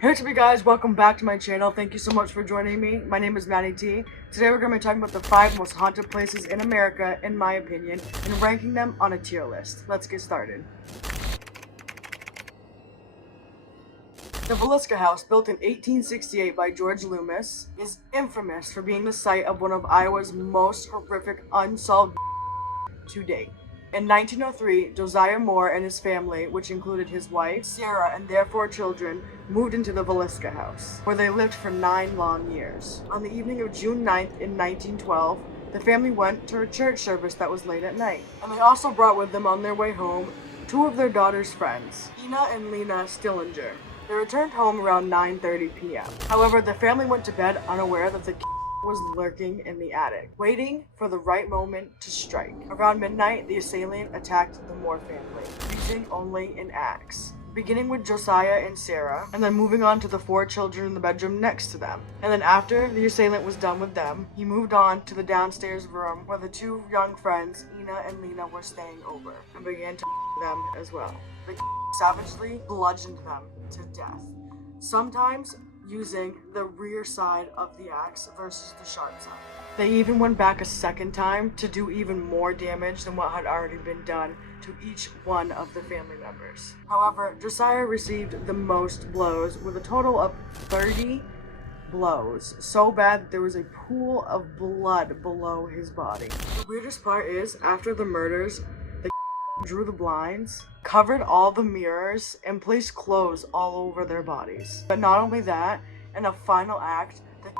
Hey what's up, guys, welcome back to my channel. Thank you so much for joining me. My name is Maddie T. Today we're going to be talking about the 5 most haunted places in America, in my opinion, and ranking them on a tier list. Let's get started. The Villisca House, built in 1868 by George Loomis, is infamous for being the site of one of Iowa's most horrific unsolved to date. In 1903, Josiah Moore and his family, which included his wife, Sarah, and their 4 children, moved into the Villisca House, where they lived for 9 long years. On the evening of June 9th in 1912, the family went to a church service that was late at night, and they also brought with them on their way home 2 of their daughter's friends, Ina and Lena Stillinger. They returned home around 9:30 p.m. However, the family went to bed unaware that the was lurking in the attic, waiting for the right moment to strike. Around midnight, the assailant attacked the Moore family, using only an axe, beginning with Josiah and Sarah, and then moving on to the 4 children in the bedroom next to them. And then after the assailant was done with them, he moved on to the downstairs room where the 2 young friends, Ina and Lena, were staying over, and began to them as well. The savagely bludgeoned them to death, sometimes using the rear side of the axe versus the sharp side. They even went back a second time to do even more damage than what had already been done to each one of the family members. However, Josiah received the most blows, with a total of 30 blows, so bad that there was a pool of blood below his body. The weirdest part is, after the murders, they drew the blinds, covered all the mirrors, and placed clothes all over their bodies. But not only that, in a final act, they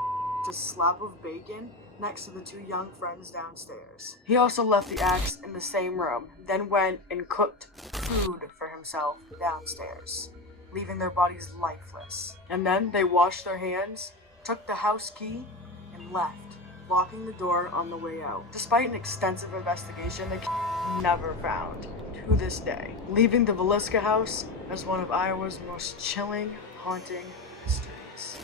a slab of bacon next to the 2 young friends downstairs. He also left the axe in the same room, then went and cooked food for himself downstairs, leaving their bodies lifeless. And then they washed their hands, took the house key, and left, locking the door on the way out. Despite an extensive investigation, the never found to this day, leaving the Villisca House as one of Iowa's most chilling, haunting mysteries.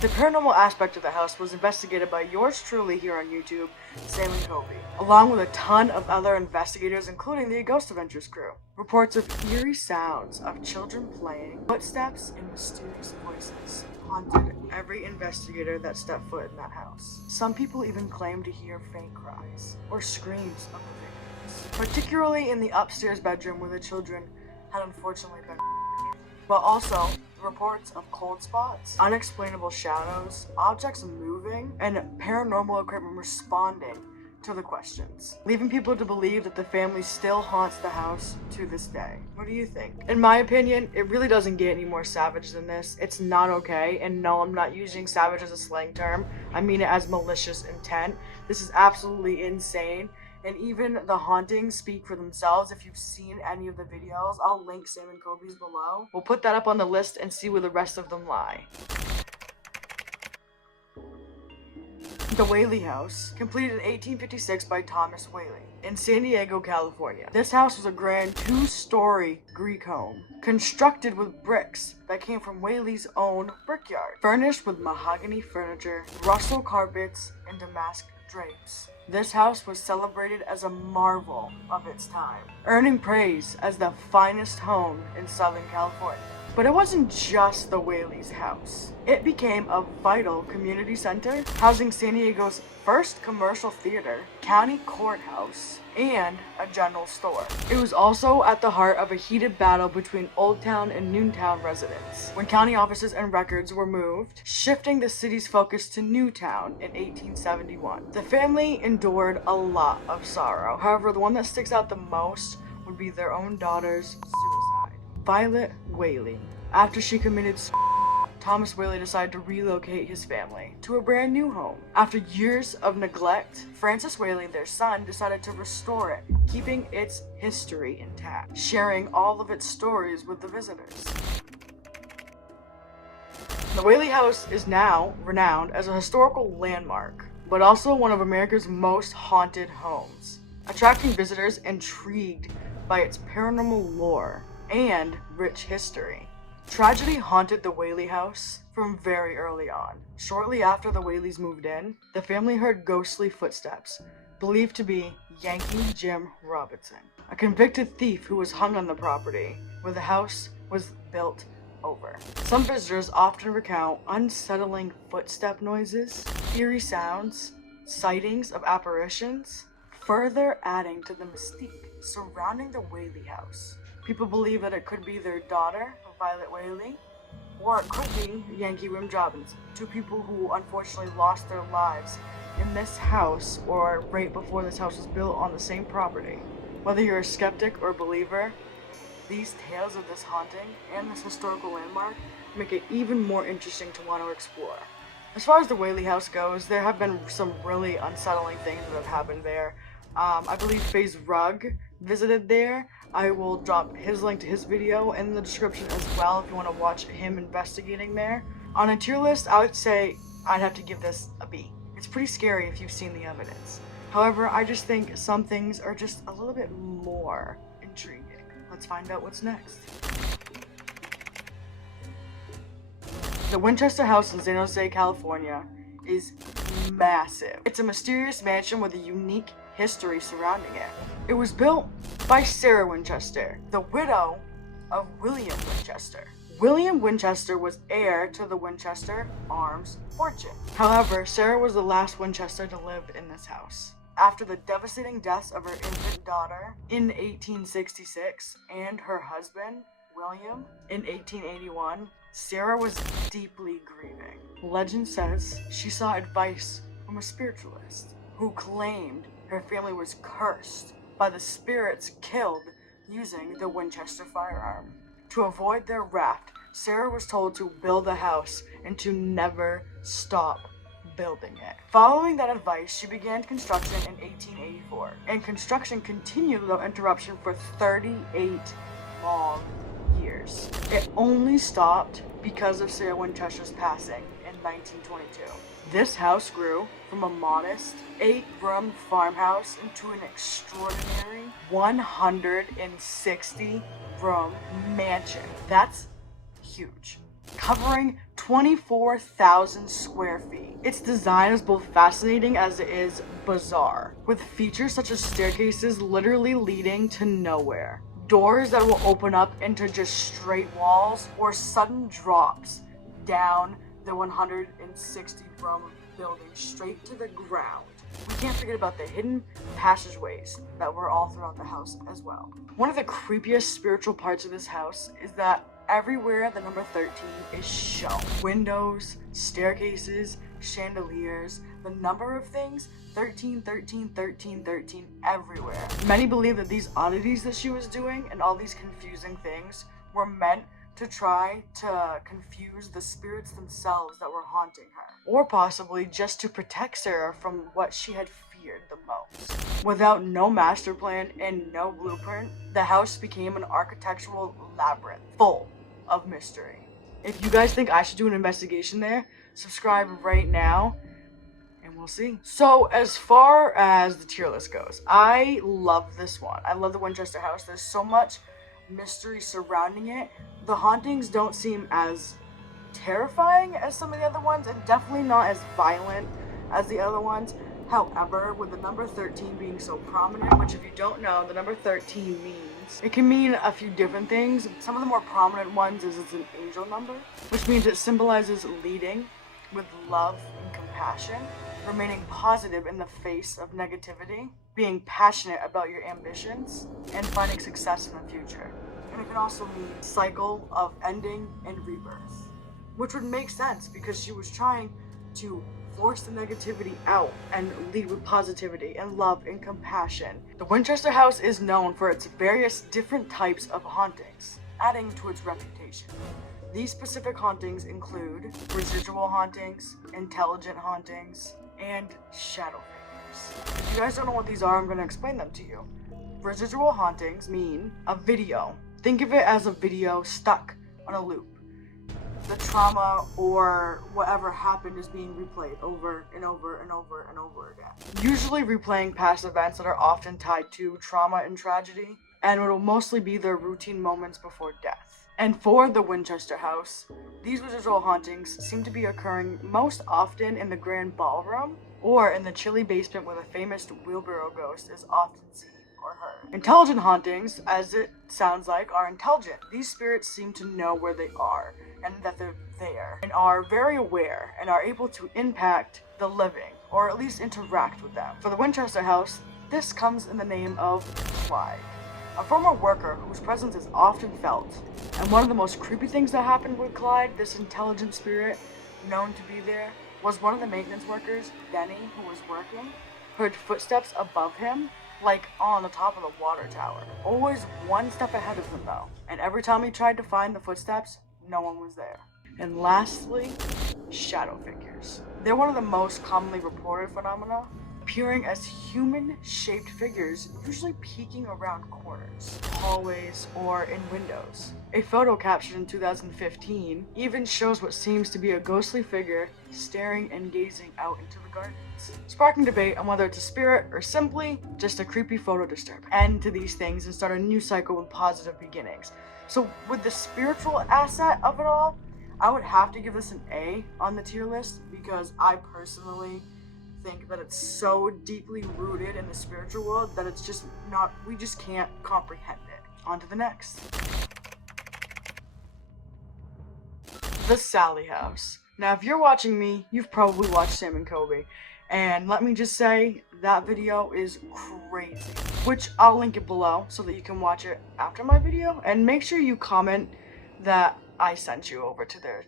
The paranormal aspect of the house was investigated by yours truly here on YouTube, Sam and Kobe, along with a ton of other investigators, including the Ghost Adventures crew. Reports of eerie sounds of children playing, footsteps, and mysterious voices haunted every investigator that stepped foot in that house. Some people even claim to hear faint cries or screams of the victims, particularly in the upstairs bedroom where the children had unfortunately been, but also reports of cold spots, unexplainable shadows, objects moving, and paranormal equipment responding to the questions, leaving people to believe that the family still haunts the house to this day. What do you think? In my opinion, it really doesn't get any more savage than this. It's not okay, and no, I'm not using savage as a slang term. I mean it as malicious intent. This is absolutely insane. And even the hauntings speak for themselves. If you've seen any of the videos, I'll link Sam and Kobe's below. We'll put that up on the list and see where the rest of them lie. The Whaley House, completed in 1856 by Thomas Whaley, in San Diego, California. This house was a grand 2-story Greek home, constructed with bricks that came from Whaley's own brickyard, furnished with mahogany furniture, Russell carpets, and damask drapes. This house was celebrated as a marvel of its time, earning praise as the finest home in Southern California. But it wasn't just the Whaley's house. It became a vital community center, housing San Diego's first commercial theater, county courthouse, and a general store. It was also at the heart of a heated battle between Old Town and Noontown residents, when county offices and records were moved, shifting the city's focus to Newtown in 1871. The family endured a lot of sorrow. However, the one that sticks out the most would be their own daughter's suicide. Violet Whaley. After she committed suicide, Thomas Whaley decided to relocate his family to a brand new home. After years of neglect, Francis Whaley, their son, decided to restore it, keeping its history intact, sharing all of its stories with the visitors. The Whaley House is now renowned as a historical landmark, but also one of America's most haunted homes, attracting visitors intrigued by its paranormal lore and rich history. Tragedy haunted the Whaley House from very early on. Shortly after the Whaleys moved in, the family heard ghostly footsteps, believed to be Yankee Jim Robinson, a convicted thief who was hung on the property, where the house was built over. Some visitors often recount unsettling footstep noises, eerie sounds, sightings of apparitions, further adding to the mystique surrounding the Whaley House. People believe that it could be their daughter, Violet Whaley, or it could be Yankee Rim Jobbins, two people who unfortunately lost their lives in this house or right before this house was built on the same property. Whether you're a skeptic or a believer, these tales of this haunting and this historical landmark make it even more interesting to want to explore. As far as the Whaley House goes, there have been some really unsettling things that have happened there. I believe FaZe Rug visited there. I will drop his link to his video in the description as well if you want to watch him investigating there. On a tier list, I would say I'd have to give this a B. It's pretty scary if you've seen the evidence. However, I just think some things are just a little bit more intriguing. Let's find out what's next. The Winchester House in San Jose, California is massive. It's a mysterious mansion with a unique history surrounding it. It was built by Sarah Winchester, the widow of William Winchester. William Winchester was heir to the Winchester Arms fortune. However, Sarah was the last Winchester to live in this house. After the devastating deaths of her infant daughter in 1866 and her husband, William, in 1881, Sarah was deeply grieving. Legend says she sought advice from a spiritualist who claimed her family was cursed by the spirits killed using the Winchester firearm. To avoid their wrath, Sarah was told to build a house and to never stop building it. Following that advice, she began construction in 1884, and construction continued without interruption for 38 long years. It only stopped because of Sarah Winchester's passing in 1922. This house grew from a modest 8-room farmhouse into an extraordinary 160-room mansion. That's huge. Covering 24,000 square feet. Its design is both fascinating as it is bizarre, with features such as staircases literally leading to nowhere, doors that will open up into just straight walls, or sudden drops down the 160-room building straight to the ground. We can't forget about the hidden passageways that were all throughout the house as well. One of the creepiest spiritual parts of this house is that everywhere the number 13 is shown. Windows, staircases, chandeliers, the number of things, 13, 13, 13, 13, everywhere. Many believe that these oddities that she was doing and all these confusing things were meant to try to confuse the spirits themselves that were haunting her. Or possibly just to protect Sarah from what she had feared the most. Without no master plan and no blueprint, the house became an architectural labyrinth full of mystery. If you guys think I should do an investigation there, subscribe right now and we'll see. So as far as the tier list goes, I love this one. I love the Winchester House. There's so much mystery surrounding it. The hauntings don't seem as terrifying as some of the other ones, and definitely not as violent as the other ones. However, with the number 13 being so prominent, which if you don't know, the number 13 means, it can mean a few different things. Some of the more prominent ones is it's an angel number, which means it symbolizes leading with love and compassion, remaining positive in the face of negativity, being passionate about your ambitions, and finding success in the future. And it can also mean cycle of ending and rebirth, which would make sense because she was trying to force the negativity out and lead with positivity and love and compassion. The Winchester House is known for its various different types of hauntings, adding to its reputation. These specific hauntings include residual hauntings, intelligent hauntings, and shadow figures. If you guys don't know what these are, I'm going to explain them to you. Residual hauntings mean a video. Think of it as a video stuck on a loop. The trauma or whatever happened is being replayed over and over and over and over again. Usually replaying past events that are often tied to trauma and tragedy, and it will mostly be their routine moments before death. And for the Winchester House, these residual hauntings seem to be occurring most often in the Grand Ballroom or in the chilly basement where the famous wheelbarrow ghost is often seen, or heard. Intelligent hauntings, as it sounds like, are intelligent. These spirits seem to know where they are and that they're there, and are very aware and are able to impact the living, or at least interact with them. For the Winchester house, this comes in the name of Clyde, a former worker whose presence is often felt. And one of the most creepy things that happened with Clyde, this intelligent spirit known to be there, was one of the maintenance workers, Denny, who was working, heard footsteps above him, like on the top of the water tower. Always one step ahead of him though. And every time he tried to find the footsteps, no one was there. And lastly, shadow figures. They're one of the most commonly reported phenomena, appearing as human-shaped figures, usually peeking around corners, hallways, or in windows. A photo captured in 2015 even shows what seems to be a ghostly figure staring and gazing out into the gardens, sparking debate on whether it's a spirit or simply just a creepy photo disturbance. End to these things and start a new cycle with positive beginnings. So with the spiritual asset of it all, I would have to give this an A on the tier list, because I personally think that it's so deeply rooted in the spiritual world that it's just not, we just can't comprehend it. On to the next. The Sally House. Now, if you're watching me, you've probably watched Sam and Kobe. And let me just say, that video is crazy. Which I'll link it below so that you can watch it after my video. And make sure you comment that I sent you over to their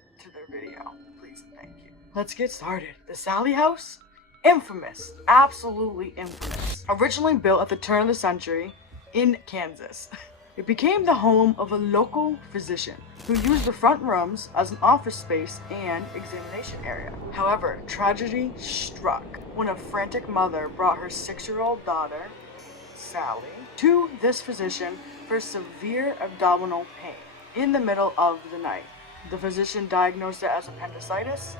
video. Please and thank you. Let's get started. The Sally House? Infamous. Absolutely infamous. Originally built at the turn of the century in Kansas. It became the home of a local physician who used the front rooms as an office space and examination area. However, tragedy struck when a frantic mother brought her 6-year-old daughter, Sally, to this physician for severe abdominal pain in the middle of the night. The physician diagnosed it as appendicitis,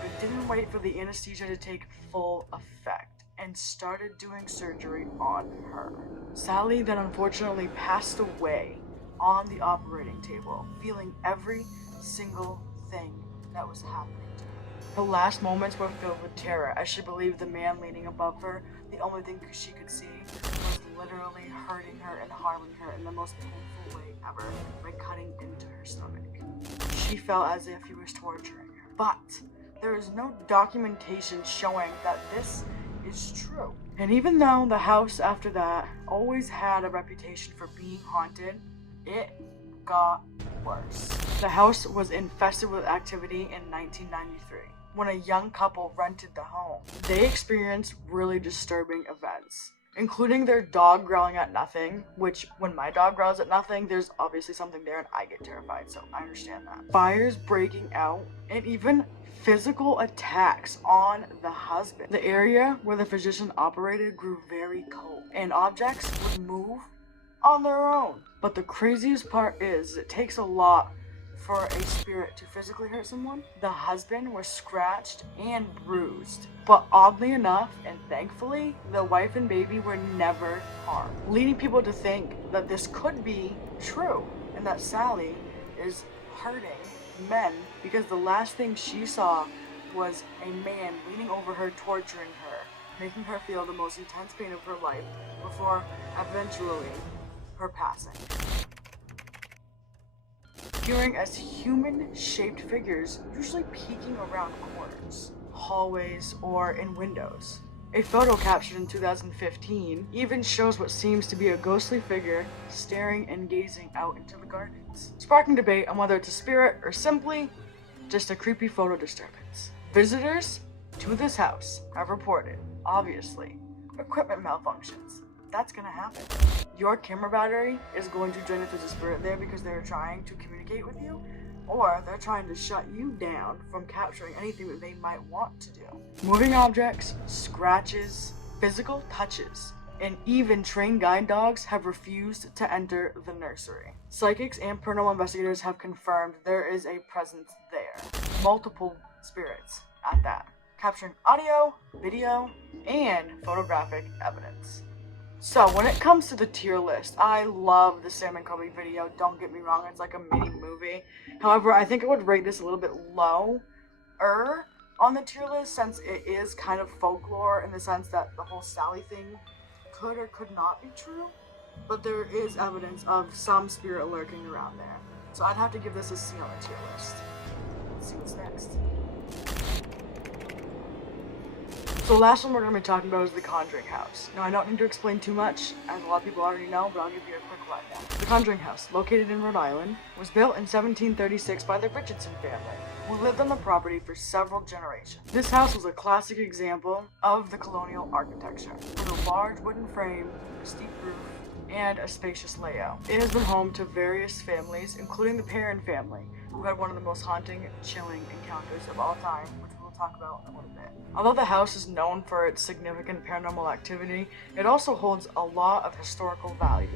but didn't wait for the anesthesia to take full effect and started doing surgery on her. Sally then unfortunately passed away on the operating table, feeling every single thing that was happening to her. Her last moments were filled with terror as she believed the man leaning above her, the only thing she could see, was literally hurting her and harming her in the most painful way ever by cutting into her stomach. She felt as if he was torturing her, but there is no documentation showing that this is true. And even though the house after that always had a reputation for being haunted, it got worse. The house was infested with activity in 1993 when a young couple rented the home. They experienced really disturbing events, including their dog growling at nothing, which when my dog growls at nothing, there's obviously something there and I get terrified, so I understand that. Fires breaking out, and even physical attacks on the husband. The area where the physician operated grew very cold, and objects would move on their own. But the craziest part is, it takes a lot for a spirit to physically hurt someone. The husband was scratched and bruised, but oddly enough, and thankfully, the wife and baby were never harmed, leading people to think that this could be true, and that Sally is hurting men, because the last thing she saw was a man leaning over her, torturing her, making her feel the most intense pain of her life before eventually her passing. Appearing as human-shaped figures, usually peeking around corners, hallways, or in windows. A photo captured in 2015 even shows what seems to be a ghostly figure staring and gazing out into the gardens, sparking debate on whether it's a spirit or simply just a creepy photo disturbance. Visitors to this house have reported, obviously, equipment malfunctions. That's gonna happen. Your camera battery is going to drain if there's a spirit there because they're trying to communicate with you, or they're trying to shut you down from capturing anything that they might want to do. Moving objects, scratches, physical touches, and even trained guide dogs have refused to enter the nursery. Psychics and paranormal investigators have confirmed there is a presence there. Multiple spirits at that, capturing audio, video, and photographic evidence. So when it comes to the tier list, I love the Sam and Kobe video, don't get me wrong, it's like a mini movie. However, I think I would rate this a little bit lower on the tier list, since it is kind of folklore in the sense that the whole Sally thing could or could not be true, but there is evidence of some spirit lurking around there. So I'd have to give this a C on the tier list. Let's see what's next. So the last one we're going to be talking about is the Conjuring House. Now I don't need to explain too much, as a lot of people already know, but I'll give you a quick rundown. The Conjuring House, located in Rhode Island, was built in 1736 by the Richardson family, who lived on the property for several generations. This house was a classic example of the colonial architecture, with a large wooden frame, a steep roof, and a spacious layout. It has been home to various families, including the Perrin family, who had one of the most haunting, chilling encounters of all time, which we'll talk about in a little bit. Although the house is known for its significant paranormal activity, it also holds a lot of historical value.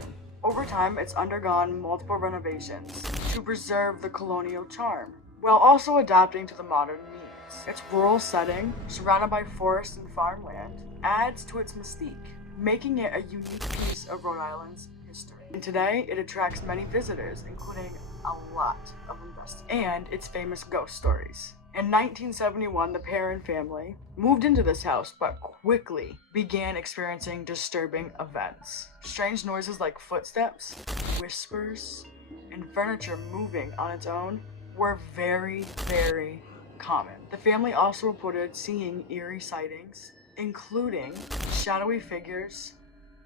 Over time, it's undergone multiple renovations to preserve the colonial charm, while also adapting to the modern needs. Its rural setting, surrounded by forest and farmland, adds to its mystique, making it a unique piece of Rhode Island's history. And today, it attracts many visitors, including a lot of investors, and its famous ghost stories. In 1971, the Perrin family moved into this house, but quickly began experiencing disturbing events. Strange noises like footsteps, whispers, and furniture moving on its own were very, very common. The family also reported seeing eerie sightings, including shadowy figures,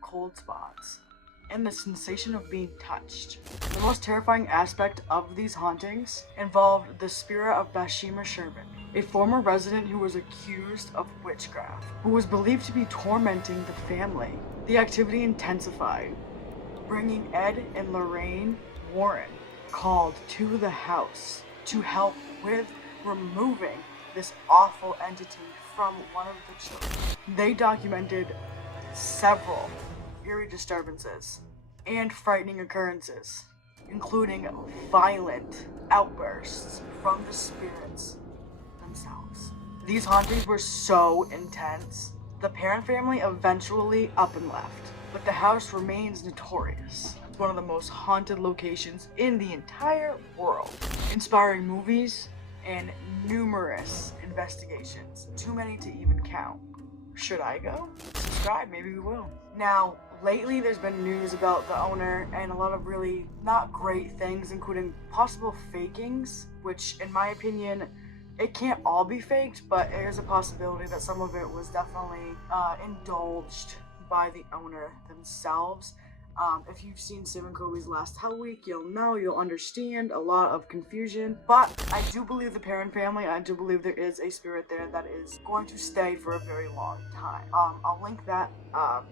cold spots, and the sensation of being touched. The most terrifying aspect of these hauntings involved the spirit of Bathsheba Sherman, a former resident who was accused of witchcraft, who was believed to be tormenting the family. The activity intensified, bringing Ed and Lorraine Warren called to the house to help with removing this awful entity from one of the children. They documented several eerie disturbances and frightening occurrences, including violent outbursts from the spirits themselves. These hauntings were so intense, the Perrin family eventually up and left, but the house remains notorious as one of the most haunted locations in the entire world, inspiring movies and numerous investigations, too many to even count. Should I go? Subscribe, maybe we will. Now, lately there's been news about the owner and a lot of really not great things, including possible fakings, which in my opinion, it can't all be faked, but there is a possibility that some of it was definitely indulged by the owner themselves. If you've seen Sam and Kobe's last Hell Week, you'll understand a lot of confusion. But I do believe the Perrin family, I do believe there is a spirit there that is going to stay for a very long time. I'll link that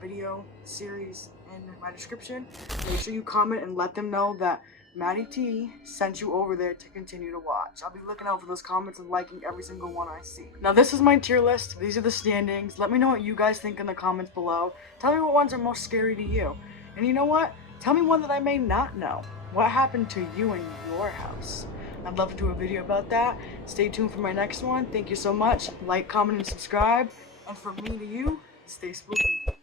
video series in my description. Make sure you comment and let them know that Maddie T sent you over there to continue to watch. I'll be looking out for those comments and liking every single one I see. Now this is my tier list. These are the standings. Let me know what you guys think in the comments below. Tell me what ones are most scary to you. And you know what? Tell me one that I may not know. What happened to you in your house? I'd love to do a video about that. Stay tuned for my next one. Thank you so much. Like, comment, and subscribe. And from me to you, stay spooky.